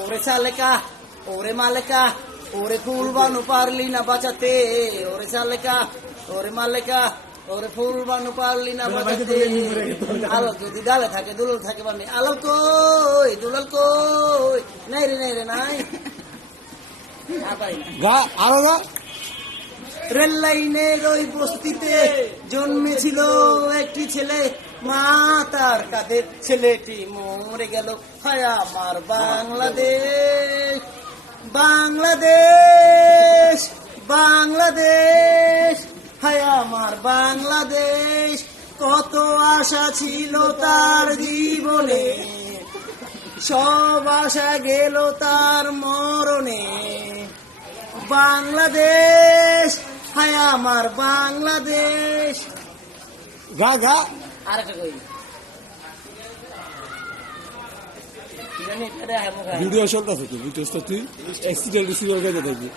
ওরে চালেকা, ওরে মালেকা, ওরে ফুল বানু পারলি না বাঁচাতে, ওরে চালেকা, ওরে মালেকা, ওরে ফুল বানু পারলি না বাঁচাতে। আলো যদি ডালে থাকে দুলাল থাকে বানি, আলো কই দুলাল কই, নাই রে নাই। রেল লাইনের ওই বস্তিতে জন্মেছিল একটি ছেলে, মা তার কাঁধে ছেলেটি মরে গেল। হায় আমার বাংলাদেশ, বাংলাদেশ, বাংলাদেশ, হায় আমার বাংলাদেশ। কত আশা ছিল তার জীবনে, সব আশা গেল তার মরণে। বাংলাদেশ, হায় আমার বাংলাদেশ। গা গা আর একটা কই ভিডিও চলতেছে তো, ভিডিওটা তুই অ্যাক্সিডেন্ট রিসিভার কাজে থাকবি।